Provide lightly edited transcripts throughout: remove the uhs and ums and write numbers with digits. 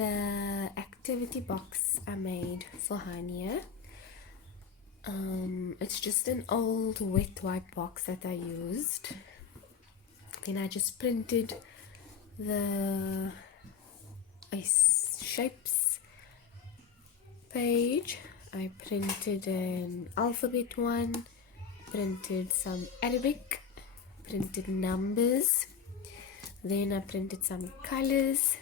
the activity box I made for Hania. It's just an old wet wipe box that I used. Then I just printed the shapes page. I printed an alphabet one, printed some Arabic, printed numbers, then I printed some colors,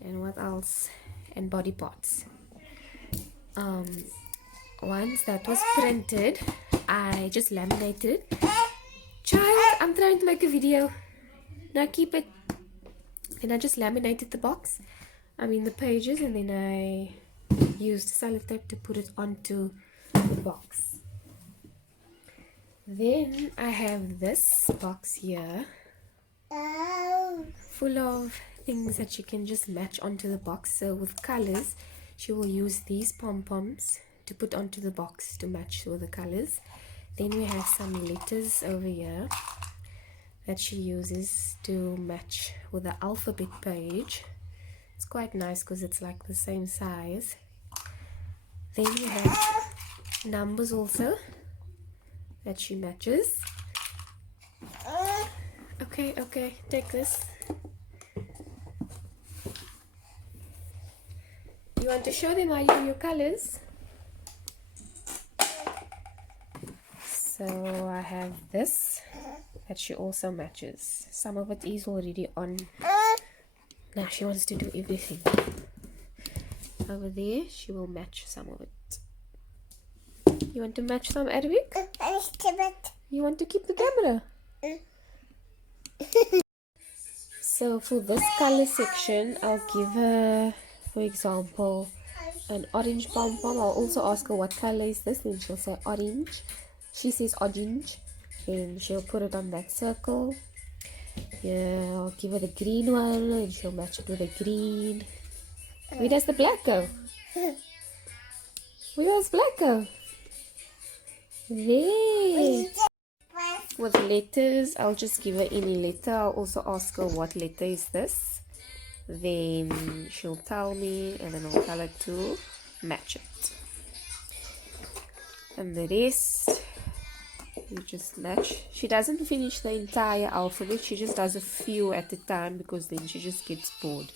and what else, and body parts. Once that was printed, I just laminated it. Child, I'm trying to make a video. Now keep it. Then I just laminated the box, the pages, and then I used sellotape to put it onto the box. Then I have this box here full of things that you can just match onto the box. So with colors, she will use these pom-poms to put onto the box to match with the colors. Then we have some letters over here that she uses to match with the alphabet page. It's quite nice because it's like the same size. Then we have numbers also that she matches. Okay, take this. You want to show them how you do your colors? So I have this that she also matches. Some of it is already on. Now she wants to do everything. Over there, she will match some of it. You want to match some, Arabic? You want to keep the camera? So for this color section, I'll give her, for example, an orange pom-pom. I'll also ask her what color is this, then she'll say orange. She says orange, then she'll put it on that circle. Yeah, I'll give her the green one, and she'll match it with the green. Where does the black go? Where does black go? There. With letters, I'll just give her any letter. I'll also ask her what letter is this. Then she'll tell me, and then I'll tell her to match it. And the rest, you just match. She doesn't finish the entire alphabet. She just does a few at a time because then she just gets bored.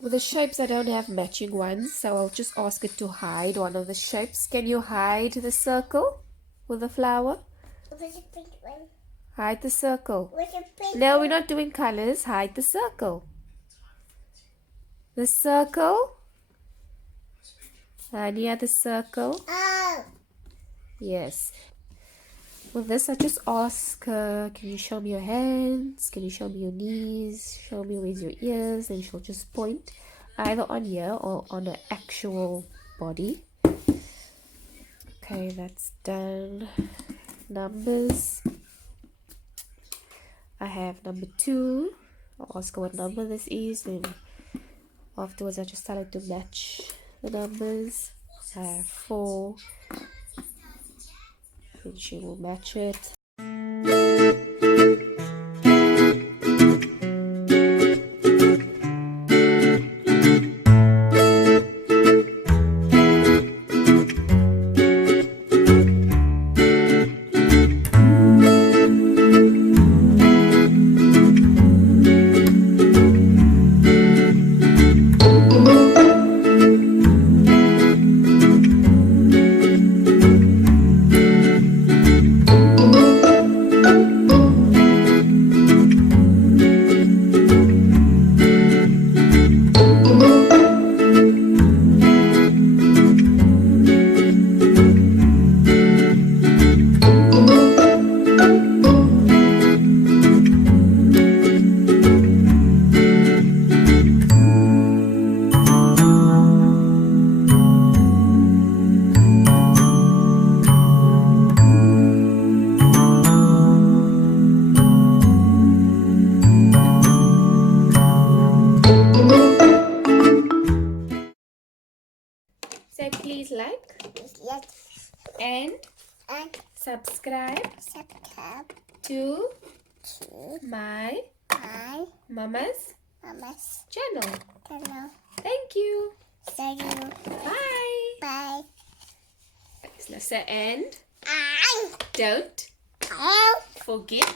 With the shapes, I don't have matching ones, so I'll just ask her to hide one of the shapes. Can you hide the circle with the flower? Where's the pink one? Hide the circle. Where's the pink No, one? we're not doing colors. Hide the circle. The circle. Anya, the circle. Oh! Yes. With this, I just ask her, can you show me your hands? Can you show me your knees? Show me where's your ears? And she'll just point either on here or on her actual body. Okay, that's done. Numbers. I have number 2. I'll ask her what number this is, and afterwards I just tell her to match the numbers. I have 4. And she will match it. Please like and subscribe to my mama's Mama's channel. channel. Thank you. Thank you. Bye. Bye. Thanks, Lisa. And I don't don't forget get